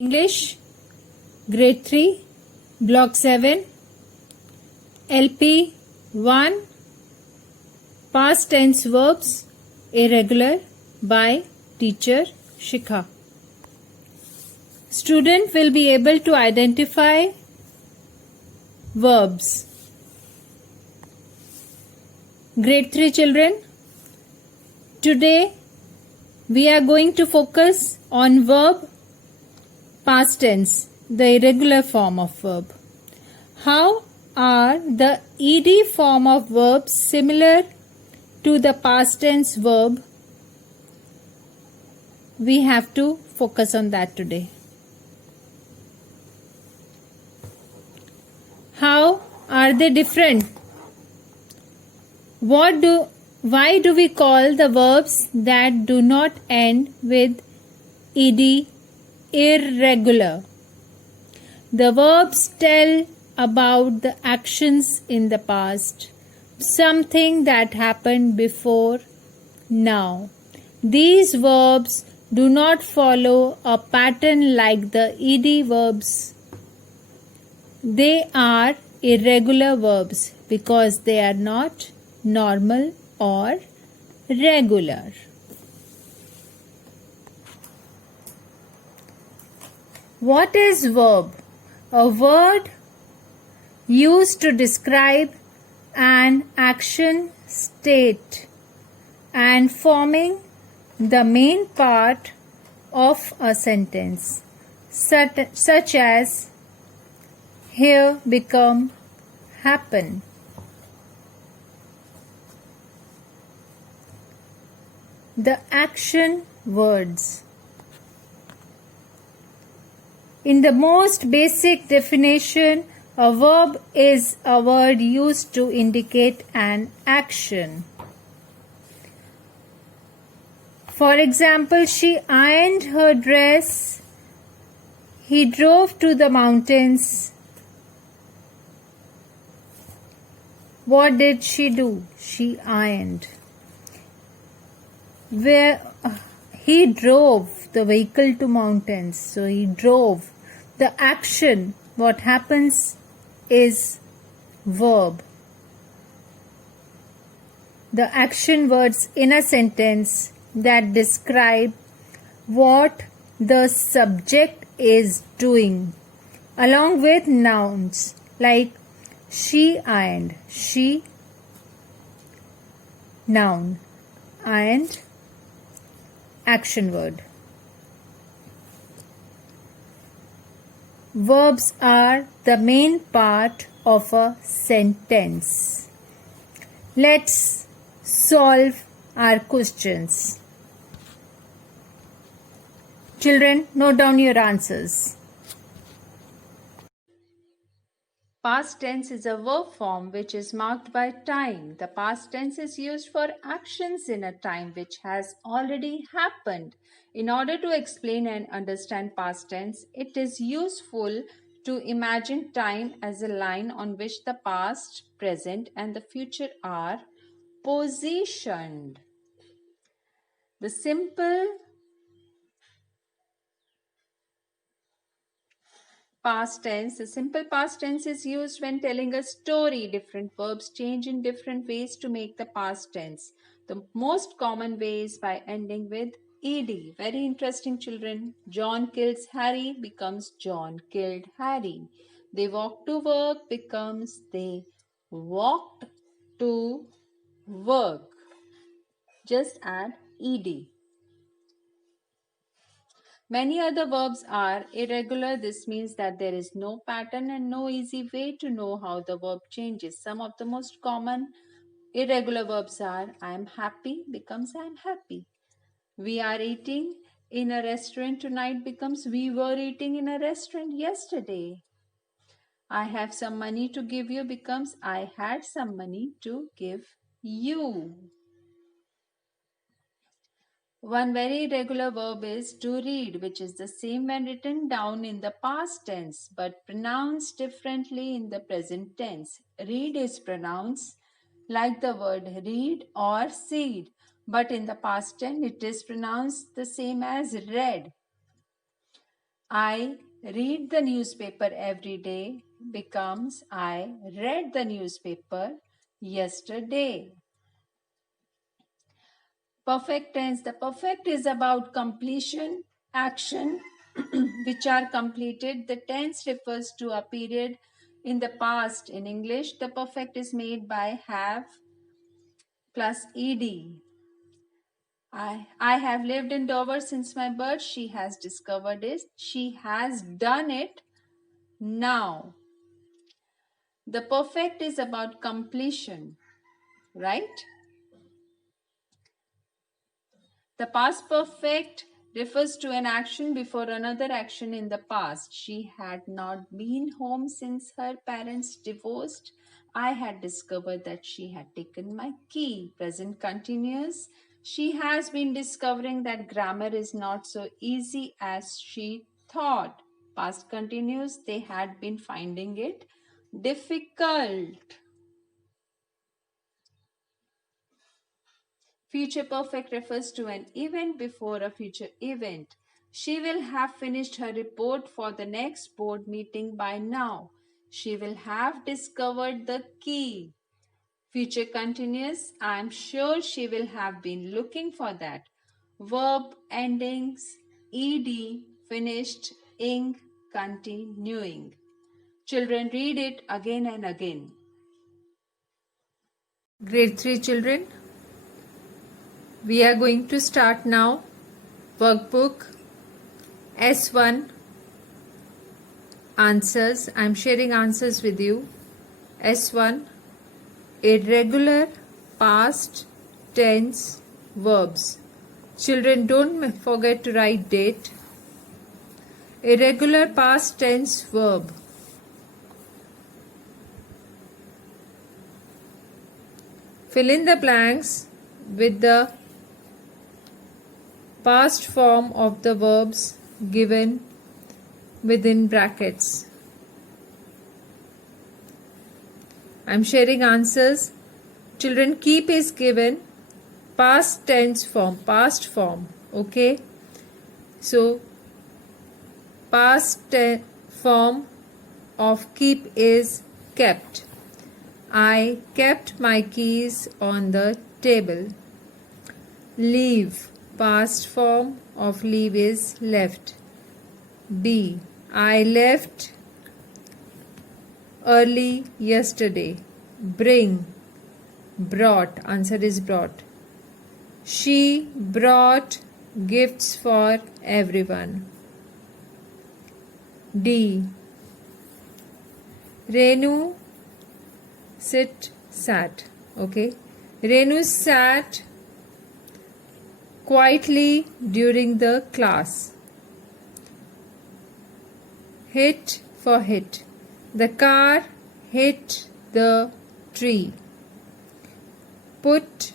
English, Grade 3, Block 7, LP1, Past Tense Verbs, Irregular, by Teacher Shikha. Student will be able to identify verbs. Grade 3 children, today we are going to focus on verb past tense, the irregular form of verb. How are the ed form of verbs similar to the past tense verb? We have to focus on that today. How are they different? Why do we call the verbs that do not end with ed irregular? The verbs tell about the actions in the past, something that happened before now. These verbs do not follow a pattern like the ed verbs. They are irregular verbs because they are not normal or regular. What is verb? A word used to describe an action, state, and forming the main part of a sentence, such as hear, become, happen. The action words. In the most basic definition, a verb is a word used to indicate an action. For example, she ironed her dress. He drove to the mountains. What did she do? She ironed. He drove the vehicle to mountains. So he drove. The action, what happens, is verb. The action words in a sentence that describe what the subject is doing, along with nouns like she ironed. She, noun, ironed, action word. Verbs are the main part of a sentence. Let's solve our questions. Children, note down your answers. Past tense is a verb form which is marked by time. The past tense is used for actions in a time which has already happened. In order to explain and understand past tense, it is useful to imagine time as a line on which the past, present, and the future are positioned. The simple past tense is used when telling a story. Different verbs change in different ways to make the past tense. The most common way is by ending with ed. Very interesting, children. John kills Harry becomes John killed Harry. They walked to work becomes they walked to work. Just add ed. Many other verbs are irregular. This means that there is no pattern and no easy way to know how the verb changes. Some of the most common irregular verbs are I am happy becomes I am happy. We are eating in a restaurant tonight becomes we were eating in a restaurant yesterday. I have some money to give you becomes I had some money to give you. One very regular verb is to read, which is the same when written down in the past tense but pronounced differently in the present tense. Read is pronounced like the word read or seed, but in the past tense it is pronounced the same as read. I read the newspaper every day becomes I read the newspaper yesterday. Perfect tense. The perfect is about completion, action which are completed. The tense refers to a period in the past. In English, the perfect is made by have plus ed. I have lived in Dover since my birth. She has discovered it. She has done it now. The perfect is about completion, right? The past perfect refers to an action before another action in the past. She had not been home since her parents divorced. I had discovered that she had taken my key. Present continuous. She has been discovering that grammar is not so easy as she thought. Past continuous. They had been finding it difficult. Future perfect refers to an event before a future event. She will have finished her report for the next board meeting by now. She will have discovered the key. Future continuous. I am sure she will have been looking for that. Verb endings ed, finished, ing, continuing. Children, read it again and again. Grade 3 children, we are going to start now workbook S1 answers. I am sharing answers with you. S1 irregular past tense verbs. Children, don't forget to write date. Irregular past tense verb. Fill in the blanks with the past form of the verbs given within brackets. I am sharing answers. Children, keep is given past tense form, past form. Okay. So, past form of keep is kept. I kept my keys on the table. Leave. Past form of leave is left. B. I left early yesterday. Bring. Brought. Answer is brought. She brought gifts for everyone. D. Renu sat. Okay. Renu sat quietly during the class. Hit for hit. The car hit the tree. Put.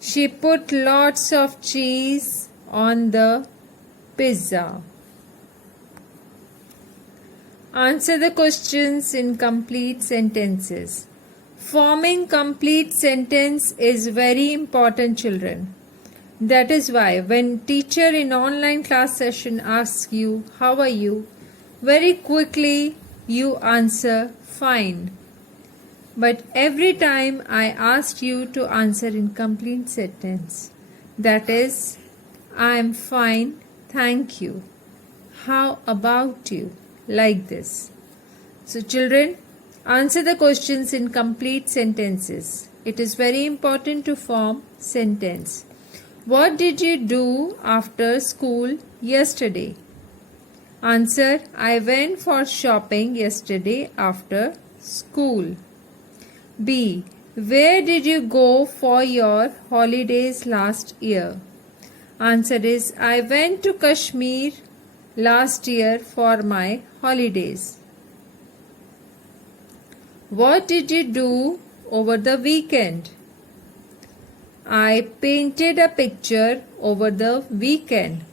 She put lots of cheese on the pizza. Answer the questions in complete sentences. Forming complete sentence is very important, children. That is why when teacher in online class session asks you, how are you? Very quickly you answer, fine. But every time I asked you to answer in complete sentence. That is, I am fine, thank you. How about you? Like this. So children, answer the questions in complete sentences. It is very important to form sentence. What did you do after school yesterday? Answer, I went for shopping yesterday after school. B. Where did you go for your holidays last year? Answer is, I went to Kashmir last year for my holidays. What did you do over the weekend? I painted a picture over the weekend.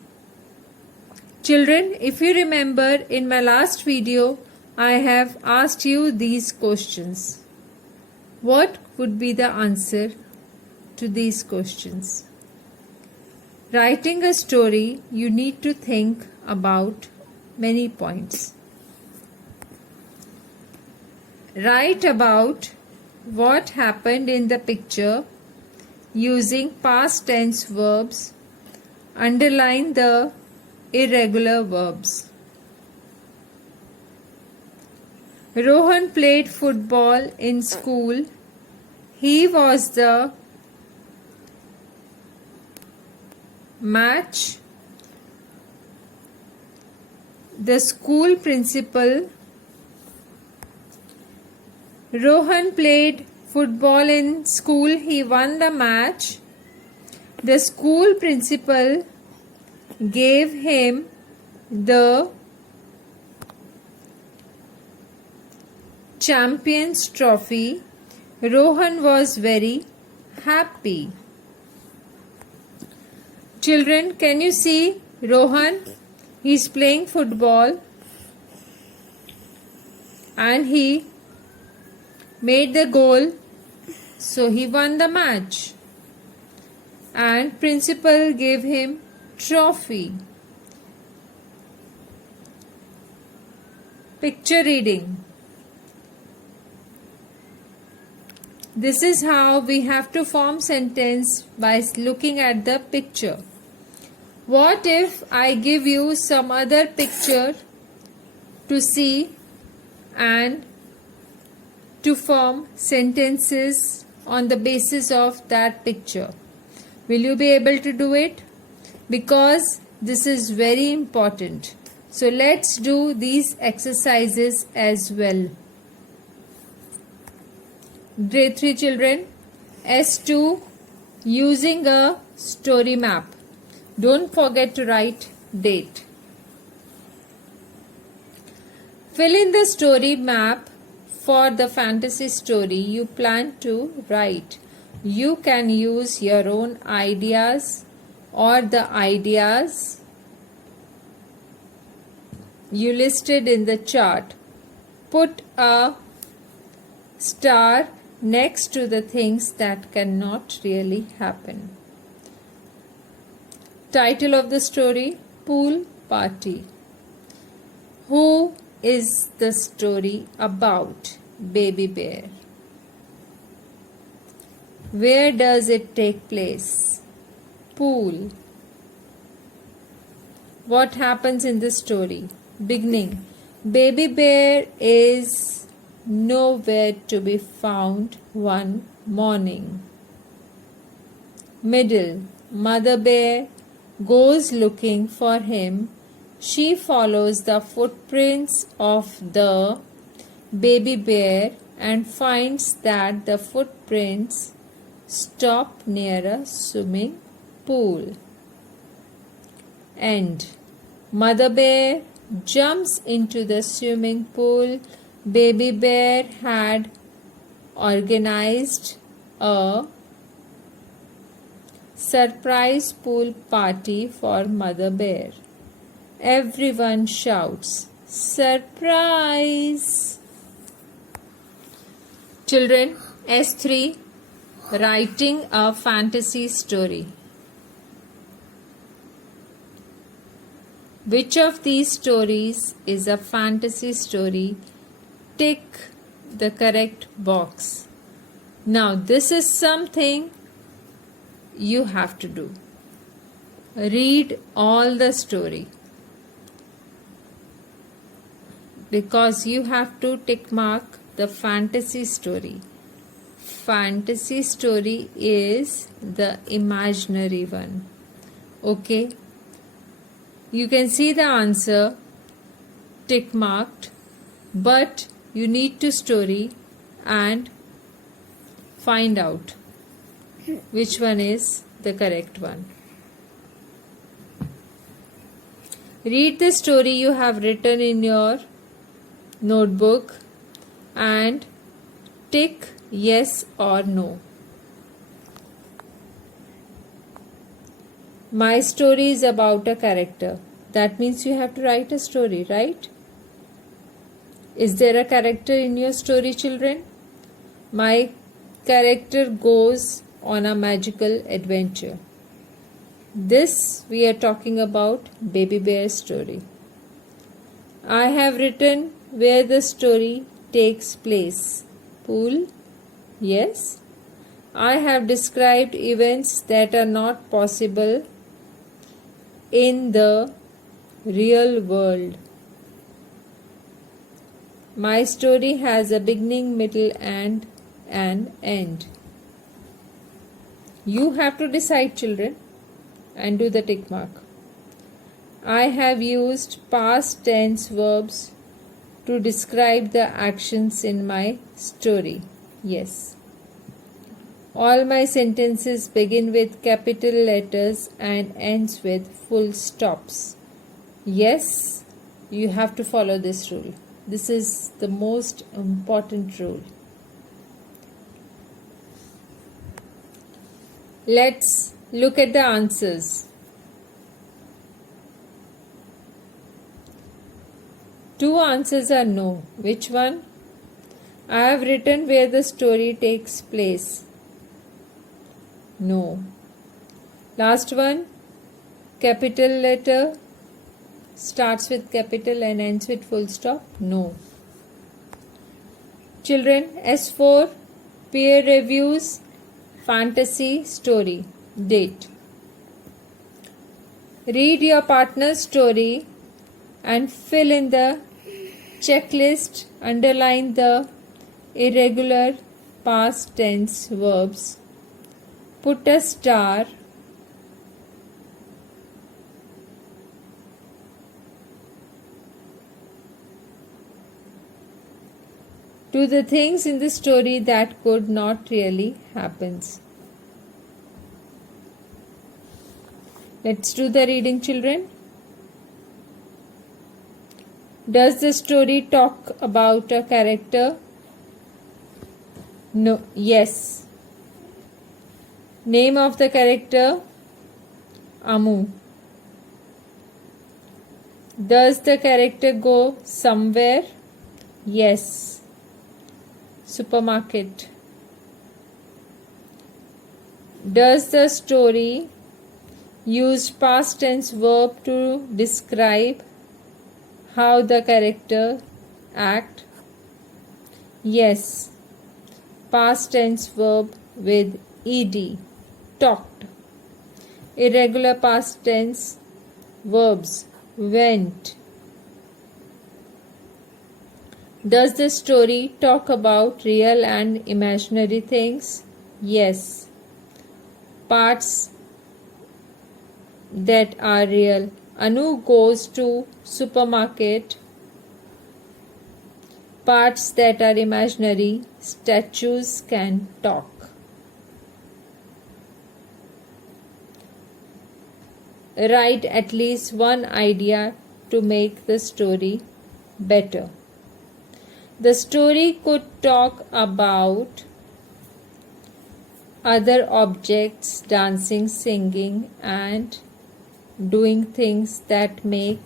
Children, if you remember in my last video, I have asked you these questions. What would be the answer to these questions? Writing a story, you need to think about many points. Write about what happened in the picture using past tense verbs. Underline the irregular verbs. Rohan played football in school. He was the match. The school principal. Rohan played football in school. He won the match. The school principal gave him the Champions Trophy. Rohan was very happy. Children, can you see Rohan? He is playing football and he made the goal, so he won the match. And principal gave him trophy. Picture reading. This is how we have to form sentence by looking at the picture. What if I give you some other picture to see and to form sentences on the basis of that picture? Will you be able to do it? Because this is very important. So let's do these exercises as well. Grade 3 children, S2, using a story map. Don't forget to write date. Fill in the story map for the fantasy story you plan to write. You can use your own ideas or the ideas you listed in the chart. Put a star next to the things that cannot really happen. Title of the story: Pool Party. Who is the story about? Baby Bear. Where does it take place? Pool. What happens in the story? Beginning. Baby Bear is nowhere to be found one morning. Middle. Mother Bear goes looking for him. She follows the footprints of the baby bear and finds that the footprints stop near a swimming pool. End. Mother Bear jumps into the swimming pool. Baby Bear had organized a surprise pool party for Mother Bear. Everyone shouts, "Surprise!" Children, S3, writing a fantasy story. Which of these stories is a fantasy story? Tick the correct box. Now, this is something you have to do. Read all the story, because you have to tick mark the fantasy story. Fantasy story is the imaginary one. Okay? You can see the answer tick marked, but you need to story and find out which one is the correct one. Read the story you have written in your notebook and tick yes or no. My story is about a character. That means you have to write a story, right? Is there a character in your story, children? My character goes on a magical adventure. This we are talking about Baby Bear story. I have written where the story takes place. Pool? Yes. I have described events that are not possible in the real world. My story has a beginning, middle, and an end. You have to decide, children, and do the tick mark. I have used past tense verbs to describe the actions in my story. Yes. All my sentences begin with capital letters and ends with full stops. Yes, you have to follow this rule. This is the most important rule. Let's look at the answers. 2 answers are no. Which one? I have written where the story takes place. No. Last one, capital letter starts with capital and ends with full stop. No. Children, S4, peer reviews, fantasy story. Date. Read your partner's story and fill in the checklist. Underline the irregular past tense verbs. Put a star. To the things in the story that could not really happen. Let's do the reading, children. Does the story talk about a character? No. Yes. Name of the character? Amu. Does the character go somewhere? Yes. Supermarket. Does the story use past tense verb to describe how the character act? Yes. Past tense verb with ed. Talked. Irregular past tense verbs. Went. Does the story talk about real and imaginary things? Yes. Parts that are real. Anu goes to supermarket. Parts that are imaginary. Statues can talk. Write at least one idea to make the story better. The story could talk about other objects, dancing, singing, and doing things that make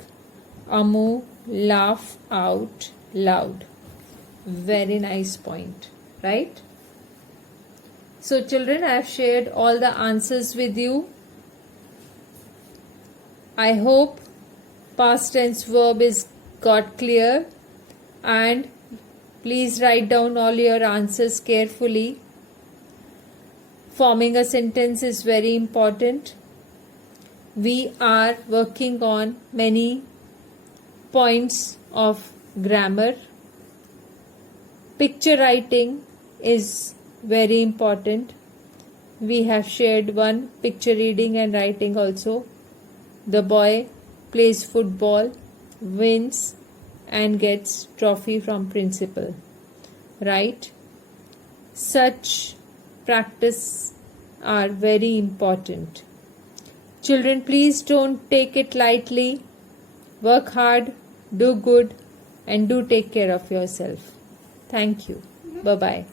Amu laugh out loud. Very nice point, right? So children, I have shared all the answers with you. I hope past tense verb is got clear, and please write down all your answers carefully. Forming a sentence is very important. We are working on many points of grammar. Picture writing is very important. We have shared one picture reading and writing also. The boy plays football, wins, and gets trophy from principal. Right? Such practice are very important. Children, please don't take it lightly. Work hard, do good, and do take care of yourself. Thank you. Bye-bye.